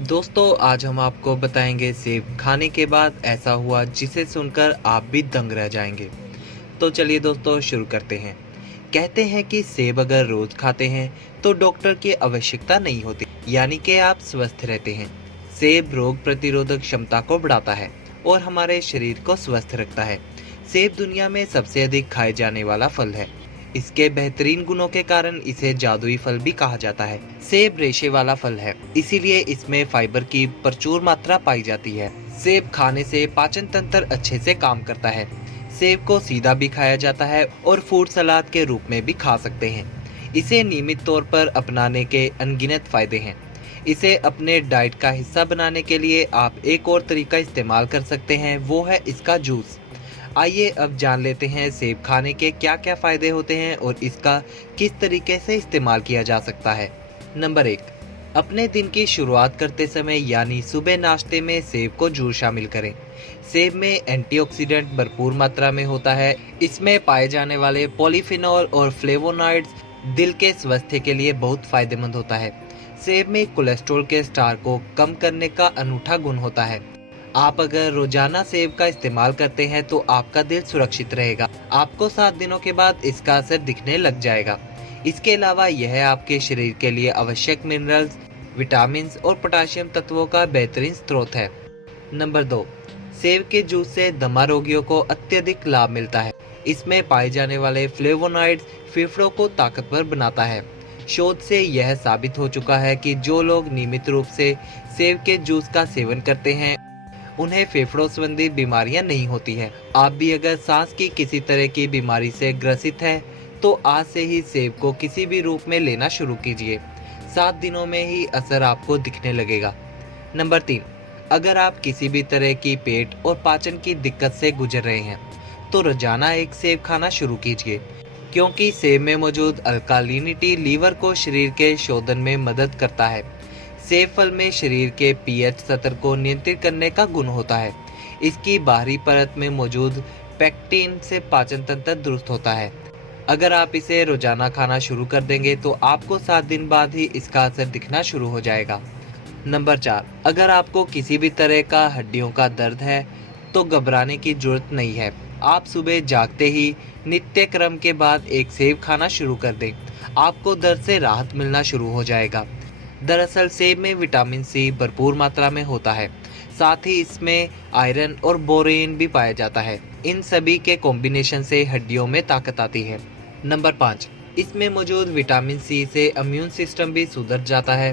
दोस्तों आज हम आपको बताएंगे सेब खाने के बाद ऐसा हुआ जिसे सुनकर आप भी दंग रह जाएंगे। तो चलिए दोस्तों शुरू करते हैं। कहते हैं कि सेब अगर रोज खाते हैं तो डॉक्टर की आवश्यकता नहीं होती, यानी कि आप स्वस्थ रहते हैं। सेब रोग प्रतिरोधक क्षमता को बढ़ाता है और हमारे शरीर को स्वस्थ रखता है। सेब दुनिया में सबसे अधिक खाए जाने वाला फल है। इसके बेहतरीन गुणों के कारण इसे जादुई फल भी कहा जाता है। सेब रेशे वाला फल है, इसीलिए इसमें फाइबर की प्रचुर मात्रा पाई जाती है। सेब खाने से पाचन तंत्र अच्छे से काम करता है। सेब को सीधा भी खाया जाता है और फ्रूट सलाद के रूप में भी खा सकते हैं। इसे नियमित तौर पर अपनाने के अनगिनत फायदे हैं। इसे अपने डाइट का हिस्सा बनाने के लिए आप एक और तरीका इस्तेमाल कर सकते हैं, वो है इसका जूस। आइए अब जान लेते हैं सेब खाने के क्या क्या फायदे होते हैं और इसका किस तरीके से इस्तेमाल किया जा सकता है। नंबर 1, अपने दिन की शुरुआत करते समय यानी सुबह नाश्ते में सेब को जरूर शामिल करें। सेब में एंटीऑक्सीडेंट भरपूर मात्रा में होता है। इसमें पाए जाने वाले पॉलीफिनॉल और फ्लेवोनॉइड्स दिल के स्वास्थ्य के लिए बहुत फायदेमंद होता है। सेब में कोलेस्ट्रॉल के स्तर को कम करने का अनूठा गुण होता है। आप अगर रोजाना सेब का इस्तेमाल करते हैं तो आपका दिल सुरक्षित रहेगा। आपको 7 दिनों के बाद इसका असर दिखने लग जाएगा। इसके अलावा यह आपके शरीर के लिए आवश्यक मिनरल्स, विटामिन और पोटेशियम तत्वों का बेहतरीन स्रोत है। नंबर 2, सेब के जूस से दमा रोगियों को अत्यधिक लाभ मिलता है। इसमें पाए जाने वाले फ्लेवोनॉइड्स फेफड़ों को ताकतवर बनाता है। शोध से यह साबित हो चुका है कि जो लोग नियमित रूप से सेब के जूस का सेवन करते हैं उन्हें फेफड़ों संबंधी बीमारियां नहीं होती है। आप भी अगर सांस की किसी तरह की बीमारी से ग्रसित है तो आज से ही सेब को किसी भी रूप में लेना शुरू कीजिए। 7 दिनों में ही असर आपको दिखने लगेगा। नंबर 3, अगर आप किसी भी तरह की पेट और पाचन की दिक्कत से गुजर रहे हैं तो रोजाना एक सेब खाना शुरू कीजिए, क्योंकि सेब में मौजूद अल्कालिनिटी लीवर को शरीर के शोधन में मदद करता है। सेब फल में शरीर के पीएच स्तर को नियंत्रित करने का गुण होता है। इसकी बाहरी परत में मौजूद पेक्टिन से पाचन तंत्र दुरुस्त होता है। अगर आप इसे रोजाना खाना शुरू कर देंगे तो आपको 7 दिन बाद ही इसका असर दिखना शुरू हो जाएगा। नंबर 4, अगर आपको किसी भी तरह का हड्डियों का दर्द है तो घबराने की जरूरत नहीं है। आप सुबह जागते ही नित्य क्रम के बाद एक सेब खाना शुरू कर दें, आपको दर्द से राहत मिलना शुरू हो जाएगा। दरअसल सेब में विटामिन सी भरपूर मात्रा में होता है, साथ ही इसमें आयरन और बोरेन भी पाया जाता है। इन सभी के कॉम्बिनेशन से हड्डियों में ताकत आती है। नंबर 5, इसमें मौजूद विटामिन सी से इम्यून सिस्टम भी सुधर जाता है।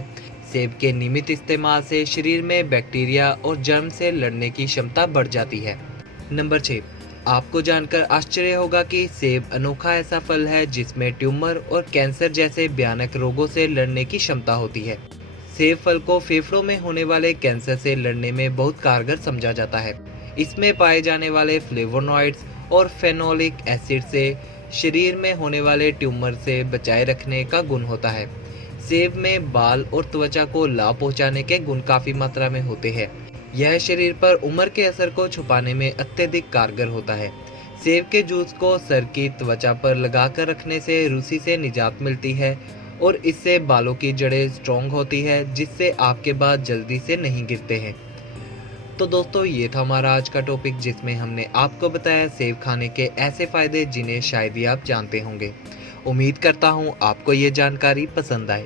सेब के नियमित इस्तेमाल से शरीर में बैक्टीरिया और जर्म से लड़ने की क्षमता बढ़ जाती है। नंबर 6, आपको जानकर आश्चर्य होगा कि सेब अनोखा ऐसा फल है जिसमें ट्यूमर और कैंसर जैसे भयानक रोगों से लड़ने की क्षमता होती है। सेब फल को फेफड़ों में होने वाले कैंसर से लड़ने में बहुत कारगर समझा जाता है। इसमें पाए जाने वाले फ्लेवोनॉइड्स और फेनोलिक एसिड से शरीर में होने वाले ट्यूमर से बचाए रखने का गुण होता है। सेब में बाल और त्वचा को लाभ पहुंचाने के गुण काफी मात्रा में होते हैं। यह शरीर पर उम्र के असर को छुपाने में अत्यधिक कारगर होता है। सेब के जूस को सर की त्वचा पर लगाकर रखने से रूसी से निजात मिलती है और इससे बालों की जड़ें स्ट्रॉन्ग होती है, जिससे आपके बाल जल्दी से नहीं गिरते हैं। तो दोस्तों ये था हमारा आज का टॉपिक, जिसमें हमने आपको बताया सेब खाने के ऐसे फायदे जिन्हें शायद ही आप जानते होंगे। उम्मीद करता हूँ आपको ये जानकारी पसंद आए।